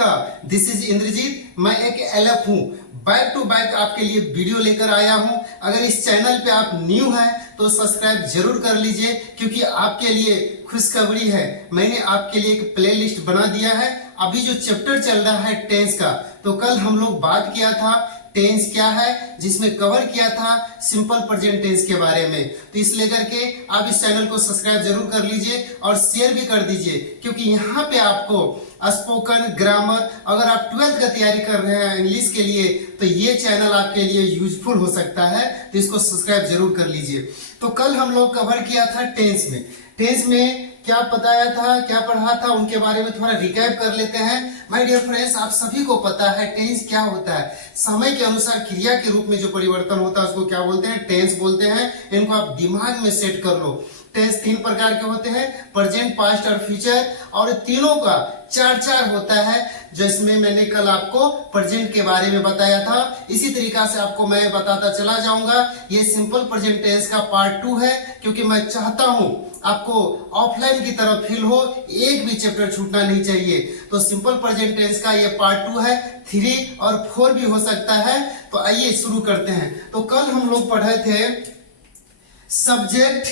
आपका। This is Indrajit, मैं एक एलएफ हूँ। बैक टू बैक आपके लिए वीडियो लेकर आया हूँ। अगर इस चैनल पे आप न्यू हैं तो सब्सक्राइब जरूर कर लीजिए, क्योंकि आपके लिए खुशखबरी है। मैंने आपके लिए एक प्लेलिस्ट बना दिया है। अभी जो चैप्टर चल रहा है टेंस का, तो कल हम लोग बात किया था टेंस क्या है, जिसमें कवर किया था सिंपल प्रेजेंट टेंस के बारे में। तो इसलिए करके आप इस चैनल को सब्सक्राइब जरूर कर लीजिए और शेयर भी कर दीजिए, क्योंकि यहाँ पे आपको स्पोकन ग्रामर, अगर आप 12th का तैयारी कर रहे हैं इंग्लिश के लिए, तो ये चैनल आपके लिए यूजफुल हो सकता है। तो इसको सब्सक्राइब जरूर कर लीजिए। तो कल हम लोग कवर किया था टेंस में। टेंस में क्या बताया था, क्या पढ़ा था, उनके बारे में थोड़ा रिकैप कर लेते हैं। माय डियर फ्रेंड्स, आप सभी को पता है टेंस क्या होता है। समय के अनुसार क्रिया के रूप में जो परिवर्तन होता है उसको क्या बोलते हैं, टेंस बोलते हैं। इनको आप दिमाग में सेट कर लो। टेंस 3 प्रकार के होते हैं, प्रेजेंट, पास्ट और फ्यूचर, और तीनों का 4 होता है। जिसमें मैंने कल आपको प्रेजेंट के बारे में बताया था, इसी तरीका से आपको मैं बताता चला जाऊंगा। ये सिंपल प्रेजेंट टेंस का पार्ट 2 है, क्योंकि मैं चाहता हूं आपको ऑफलाइन की तरफ फील हो, एक भी चैप्टर छूटना नहीं चाहिए। तो सिंपल प्रेजेंट टेंस का ये पार्ट 2 है, 3 और 4 भी हो सकता है। तो आइए शुरू करते हैं। तो कल हम लोग पढ़े थे सब्जेक्ट,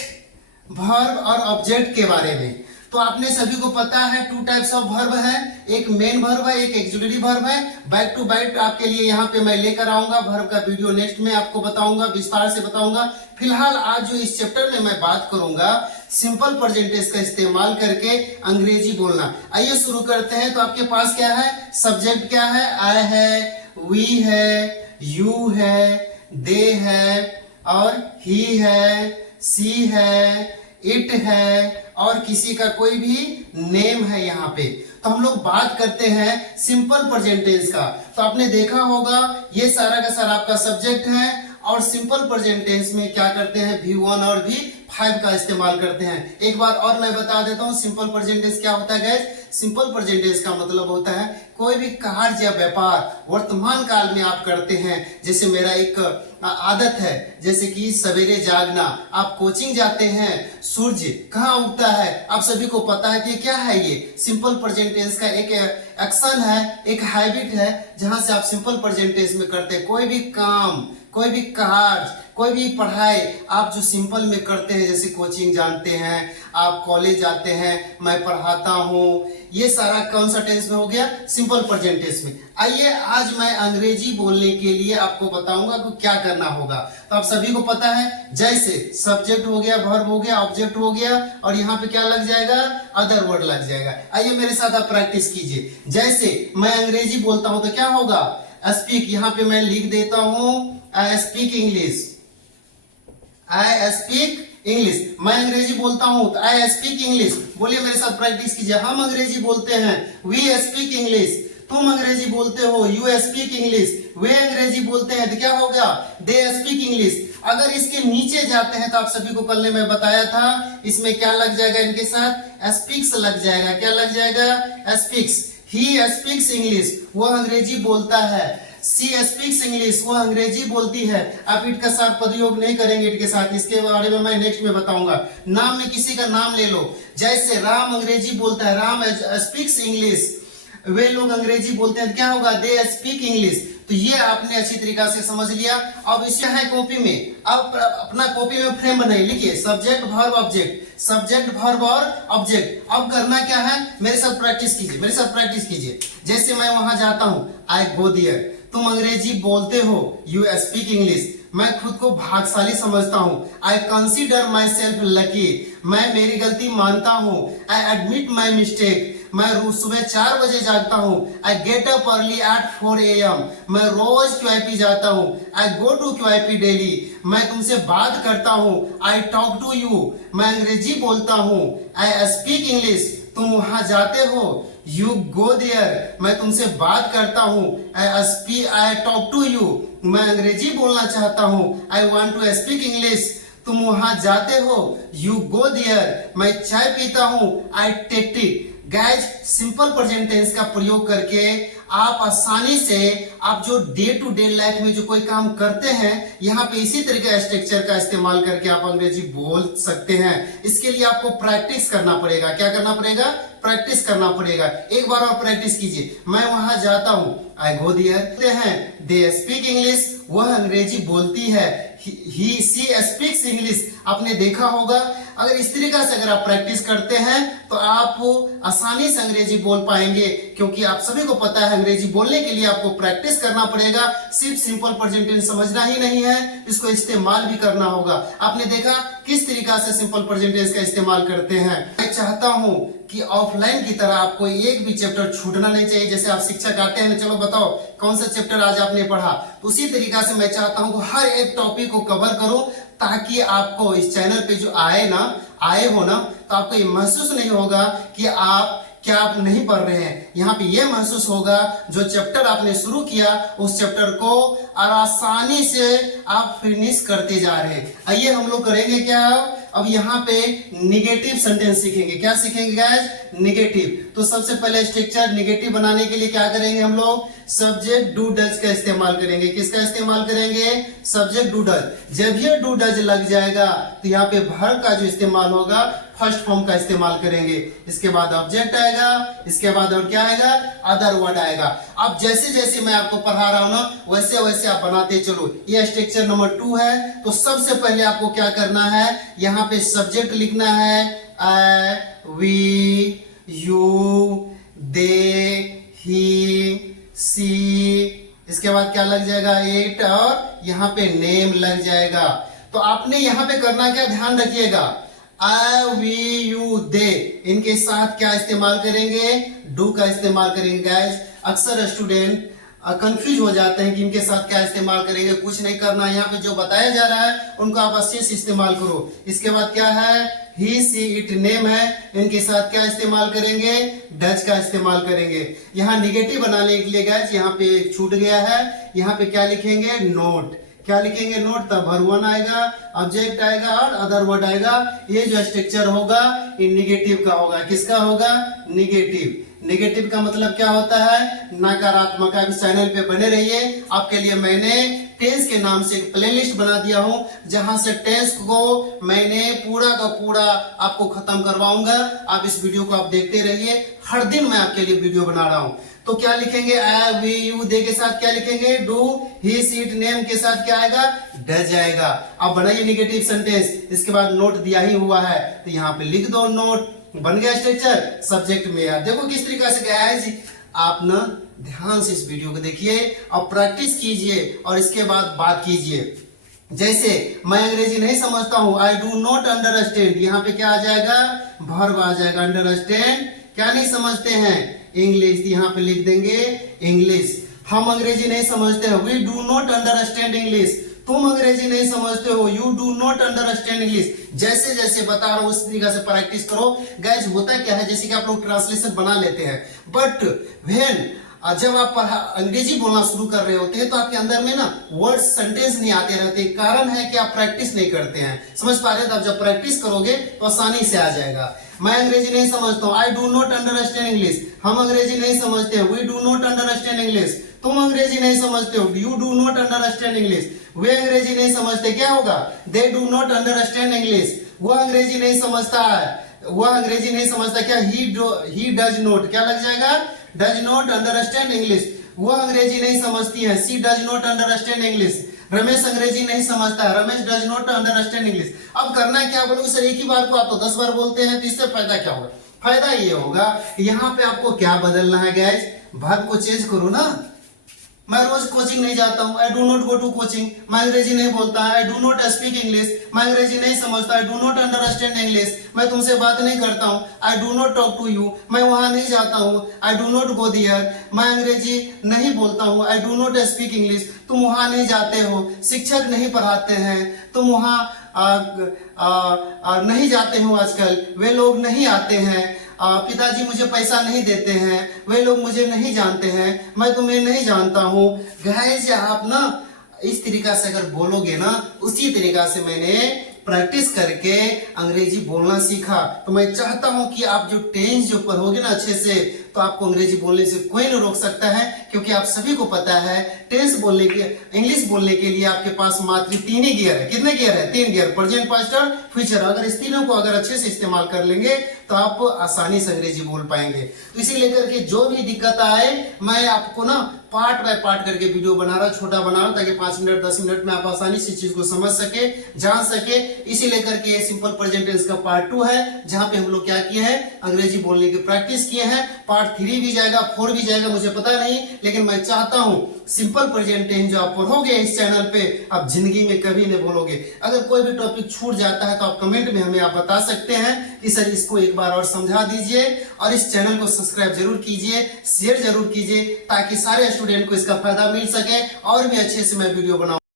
वर्ब और ऑब्जेक्ट के बारे में। तो आपने सभी को पता है 2 टाइप्स ऑफ वर्ब है, एक मेन वर्ब है, एक एक्सुलरी वर्ब है। बैक टू बैक आपके लिए यहाँ पे मैं लेकर आऊंगा। वर्ब का वीडियो नेक्स्ट में आपको बताऊंगा, विस्तार से बताऊंगा। फिलहाल आज जो इस चैप्टर में मैं बात करूंगा, सिंपल प्रेजेंट टेंस का इस्तेमाल करके अंग्रेजी बोलना। आइए शुरू करते हैं। तो आपके पास क्या है, सब्जेक्ट क्या है, आई है, वी है, यू है, दे है, और ही है, सी है, इट है, और किसी का कोई भी नेम है यहाँ पे। तो हम लोग बात करते हैं सिंपल प्रेजेंट टेंस का। तो आपने देखा होगा ये सारा का सारा आपका सब्जेक्ट है, और सिंपल प्रेजेंट टेंस में क्या करते हैं, V1 और V5 का इस्तेमाल करते हैं। एक बार और मैं बता देता हूँ सिंपल प्रेजेंट टेंस क्या होता है गाइस। सिंपल प्रेजेंट टेंस का मतलब होता है कोई भी कार्य या व्यापार वर्तमान काल में आप करते हैं। जैसे मेरा एक आदत है, जैसे कि सवेरे जागना, आप कोचिंग जाते हैं, सूर्य कहाँ उगता है आप सभी को पता है कि क्या है। ये सिंपल प्रेजेंट टेंस का एक एक्शन है, एक हैबिट है, जहां से आप सिंपल प्रेजेंट टेंस में करते हैं कोई भी काम, कोई भी कार्य, कोई भी पढ़ाई आप जो सिंपल में करते हैं। जैसे कोचिंग जानते हैं, आप कॉलेज जाते हैं, मैं पढ़ाता हूँ, ये सारा कौन सा टेंस में हो गया, सिंपल प्रेजेंट टेंस में। आइए आज मैं अंग्रेजी बोलने के लिए आपको बताऊंगा कि क्या करना होगा। तो आप सभी को पता है, जैसे सब्जेक्ट हो गया, वर्ब हो गया, ऑब्जेक्ट हो गया, और यहाँ पे क्या लग जाएगा, अदर वर्ड लग जाएगा। आइए मेरे साथ आप प्रैक्टिस कीजिए। जैसे मैं अंग्रेजी बोलता हूं तो क्या होगा, स्पीक, यहाँ पे मैं लिख देता हूं I speak English, I speak English. मैं अंग्रेजी बोलता हूं तो आई स्पीक इंग्लिश। बोलिए मेरे साथ, प्रैक्टिस कीजिए। हम अंग्रेजी बोलते हैं, वी स्पीक इंग्लिश। तुम अंग्रेजी बोलते हो, यू स्पीक इंग्लिश। वे अंग्रेजी बोलते हैं तो क्या होगा, दे स्पीक इंग्लिश। अगर इसके नीचे जाते हैं तो आप सभी को कल ने मैं बताया था, इसमें क्या लग जाएगा, इनके साथ स्पीक्स लग जाएगा। क्या लग जाएगा, स्पीक्स। ही स्पीक्स इंग्लिश, वो अंग्रेजी बोलता है। सी स्पीक्स इंग्लिश, वो अंग्रेजी बोलती है। आप इट का साथ प्रयोग नहीं करेंगे, इट के साथ, इसके बारे में मैं नेक्स्ट में बताऊंगा। नाम में किसी का नाम ले लो, जैसे राम अंग्रेजी बोलता है, राम स्पीक्स इंग्लिश। वे लोग अंग्रेजी बोलते हैं, क्या होगा, दे स्पीक इंग्लिश। तो ये आपने अच्छी तरीका से समझ लिया। अब इसे है कॉपी में, अब अपना कॉपी में फ्रेम बनाइए, लिखिए subject, verb, object, subject, verb और ऑब्जेक्ट। अब करना क्या है, मेरे साथ प्रैक्टिस कीजिए, मेरे साथ प्रैक्टिस कीजिए। जैसे मैं वहां जाता हूं, आई गो देयर। तुम अंग्रेजी बोलते हो, यू स्पीक इंग्लिश। मैं खुद को भाग्यशाली समझता हूँ, I consider my self lucky. मैं मेरी गलती मानता हूँ, आई एडमिट माई मिस्टेक। मैं सुबह 4 बजे जागता हूँ, I get up early at 4 AM। मैं रोज QIP जाता हूँ, I go to QIP daily. मैं तुमसे बात करता हूँ, आई टॉक टू यू। मैं अंग्रेजी बोलता हूँ, आई स्पीक इंग्लिश। तुम वहां जाते हो, यू गो देयर। मैं तुमसे बात करता हूँ, आई टॉक टू यू। मैं अंग्रेजी बोलना चाहता हूँ, I want to speak English. तुम वहां जाते हो, यू गो देयर। मैं चाय पीता हूँ, I take tea. Guys simple present tense का प्रयोग करके आप आसानी से आप जो डे टू डे लाइफ में जो कोई काम करते हैं यहाँ पे इसी तरीके का स्ट्रक्चर का इस्तेमाल करके आप अंग्रेजी बोल सकते हैं। इसके लिए आपको प्रैक्टिस करना पड़ेगा। क्या करना पड़ेगा? प्रैक्टिस करना पड़ेगा। एक बार और प्रैक्टिस कीजिए। मैं वहां जाता हूं, आई गो देयर हैं, दे स्पीक इंग्लिश, वह अंग्रेजी बोलती है, ही सी स्पीक्स इंग्लिश। आपने देखा होगा अगर इस तरीका से अगर आप प्रैक्टिस करते हैं तो आप आसानी से अंग्रेजी बोल पाएंगे, क्योंकि आप सभी को पता है अंग्रेजी बोलने के लिए आपको प्रैक्टिस करना पड़ेगा। सिर्फ सिंपल प्रेजेंट टेंस समझना ही नहीं है, इसको इस्तेमाल भी करना होगा। आपने देखा किस तरीका से सिंपल प्रेजेंट टेंस का इस्तेमाल करते हैं। मैं चाहता हूं कि ऑफलाइन की तरह आपको एक भी चैप्टर छूटना नहीं चाहिए। जैसे आप शिक्षक आते हैं ना, चलो बताओ कौन सा चैप्टर आज आपने पढ़ा, तो उसी तरीका से मैं चाहता हूं कि हर एक टॉपिक को कवर करूं, ताकि आपको इस चैनल पे जो आए हो ना, तो आपको ये महसूस नहीं होगा कि आप क्या आप नहीं पढ़ रहे हैं। यहाँ पे ये महसूस होगा जो चैप्टर आपने शुरू किया उस चैप्टर को और आसानी से आप फिनिश करते जा रहे हैं। आइए हम लोग करेंगे क्या, अब यहाँ पे निगेटिव सेंटेंस सीखेंगे। क्या सीखेंगे गाइस? निगेटिव। तो सबसे पहले स्ट्रक्चर निगेटिव बनाने के लिए क्या करेंगे हम लोग? सब्जेक्ट डू डज का इस्तेमाल करेंगे। किसका इस्तेमाल करेंगे? Subject do does. जब ये डू डज लग जाएगा तो यहाँ पे वर्ब का जो इस्तेमाल होगा फर्स्ट फॉर्म का इस्तेमाल करेंगे। इसके बाद ऑब्जेक्ट आएगा, इसके बाद और क्या आएगा? अदर वर्ड आएगा। अब जैसे जैसे मैं आपको पढ़ा रहा हूं ना, वैसे वैसे आप बनाते चलो। ये स्ट्रक्चर नंबर 2 है। तो सबसे पहले आपको क्या करना है, यहाँ पे सब्जेक्ट लिखना है आई, वी, यू, दे, ही, सी। इसके बाद क्या लग जाएगा? इट, और यहाँ पे नेम लग जाएगा। तो आपने यहाँ पे करना क्या, ध्यान रखिएगा। आई, वी, यू, दे, इनके साथ क्या इस्तेमाल करेंगे? डू का इस्तेमाल करेंगे। गाइस अक्सर स्टूडेंट कंफ्यूज हो जाते हैं कि इनके साथ क्या इस्तेमाल करेंगे। कुछ नहीं करना, यहाँ पे जो बताया जा रहा है उनको आप अच्छे से इस्तेमाल करो। इसके बाद क्या है? ही, सी, इट, नेम है, इनके साथ क्या इस्तेमाल करेंगे? डज का इस्तेमाल करेंगे। यहाँ निगेटिव बनाने के लिए गाइस यहाँ पे छूट गया है, यहाँ पे क्या लिखेंगे? नोट। क्या लिखेंगे? नोट। तब वर्ब 1 आएगा, ऑब्जेक्ट आएगा और अदर वर्ड आएगा। ये जो स्ट्रक्चर होगा ये निगेटिव का होगा। किसका होगा? निगेटिव। निगेटिव का मतलब क्या होता है? नकारात्मक। आप इस चैनल पे बने रहिए, आपके लिए मैंने टेंस के नाम से एक प्लेलिस्ट बना दिया हूं, जहां से टेंस को मैंने पूरा का पूरा आपको खत्म करवाऊंगा। आप इस वीडियो को आप देखते रहिए, हर दिन मैं आपके लिए वीडियो बना रहा हूं। तो क्या लिखेंगे? आई, वी, यू, दे के साथ क्या लिखेंगे? Do, he, she, it, name के साथ क्या आएगा? डज आएगा। अब बनाइए निगेटिव सेंटेंस। इसके बाद नोट दिया ही हुआ है तो यहाँ पे लिख दो नोट। बन गया स्ट्रक्चर। सब्जेक्ट में आप देखो किस तरीके से गया है जी। आप ना ध्यान से इस वीडियो को देखिए और प्रैक्टिस कीजिए और इसके बाद बात कीजिए। जैसे मैं अंग्रेजी नहीं समझता हूं, आई डू नॉट अंडरस्टैंड, यहाँ पे क्या आ जाएगा? वर्ब आ जाएगा। अंडरस्टैंड क्या नहीं समझते हैं? इंग्लिश। यहाँ पे लिख देंगे इंग्लिश। हम अंग्रेजी नहीं समझते हैं, we do not understand English. तुम अंग्रेजी नहीं समझते हो, you do not understand English. जैसे जैसे बता रहा हूं उस तरीके से प्रैक्टिस करो। गाइस होता क्या है, जैसे कि आप लोग ट्रांसलेशन बना लेते हैं, बट व्हेन जब आप अंग्रेजी बोलना शुरू कर रहे होते हैं तो आपके अंदर में ना वर्ड सेंटेंस नहीं आते रहते। कारण है कि आप प्रैक्टिस नहीं करते हैं। समझ पा रहे हैं? तो आप जब प्रैक्टिस करोगे तो आसानी से आ जाएगा। मैं अंग्रेजी नहीं समझता हूँ, I do not understand English. हम अंग्रेजी नहीं समझते हैं, we do not understand English. तुम अंग्रेजी नहीं समझते हो, you do not understand English. वे अंग्रेजी नहीं समझते, क्या होगा? They do not understand English. वह अंग्रेजी नहीं समझता है, वह अंग्रेजी नहीं समझता। क्या? ही डज नॉट, क्या लग जाएगा? Does not understand English. वह अंग्रेजी नहीं समझती है, she does not understand English. Ramesh अंग्रेजी नहीं समझता है, Ramesh does not understand English. अब करना क्या? बोलोगे सर एक ही बार को आप तो 10 बार बोलते हैं, तो इससे फायदा क्या होगा? फायदा ये होगा, यहाँ पे आपको क्या बदलना है गाइस? वर्ब को चेंज करो ना। मैं रोज कोचिंग नहीं जाता हूँ, I do not go to coaching. मैं अंग्रेजी नहीं बोलता, I do not speak English. मैं अंग्रेजी नहीं समझता, I do not understand English. मैं तुमसे बात नहीं करता हूँ, I do not talk to you. मैं वहां नहीं जाता हूँ, I do not go there. मैं अंग्रेजी नहीं बोलता हूँ, I do not speak English. तुम वहां नहीं जाते हो, शिक्षक नहीं पढ़ाते हैं, तुम वहां नहीं जाते हो, आजकल वे लोग नहीं आते हैं, पिताजी मुझे पैसा नहीं देते हैं, वे लोग मुझे नहीं जानते हैं, मैं तुम्हें नहीं जानता हूँ। गाइस आप ना इस तरीका से अगर बोलोगे ना, उसी तरीका से मैंने प्रैक्टिस करके अंग्रेजी बोलना सीखा। तो मैं चाहता हूं कि आप जो टेंस जो पढ़ोगे ना अच्छे से, तो आपको अंग्रेजी बोलने से कोई नहीं रोक सकता है, क्योंकि आप सभी को पता है टेंस बोलने के, इंग्लिश बोलने के लिए आपके पास मात्र 3 ही गियर है। कितने गियर है? 3 गियर, प्रेजेंट, पास्ट और फ्यूचर। अगर इस तीनों को अगर अच्छे से इस्तेमाल कर लेंगे तो आप आसानी से अंग्रेजी बोल पाएंगे। तो इसी लेकर के जो भी दिक्कत आए, मैं आपको ना पार्ट बाय पार्ट करके वीडियो बना रहा, छोटा बना रहा, ताकि 5 मिनट 10 मिनट में आप आसानी से चीज को समझ सके, जान सके। इसी लेकर के ये सिंपल प्रेजेंट टेंस का पार्ट 2 है, जहां पे हम लोग क्या किए हैं, अंग्रेजी बोलने की प्रैक्टिस किए हैं। पार्ट 3 भी जाएगा, 4 भी जाएगा, मुझे पता नहीं, लेकिन मैं चाहता हूं सिंपल प्रेजेंट टेंस जो आप पढ़ोगे इस चैनल पे, आप जिंदगी में कभी नहीं भूलोगे। अगर कोई भी टॉपिक छूट जाता है तो आप कमेंट में हमें आप बता सकते हैं कि सर इसको एक बार और समझा दीजिए, और इस चैनल को सब्सक्राइब जरूर कीजिए, शेयर जरूर कीजिए, ताकि सारे स्टूडेंट को इसका फायदा मिल सके और भी अच्छे से मैं वीडियो बनाऊं।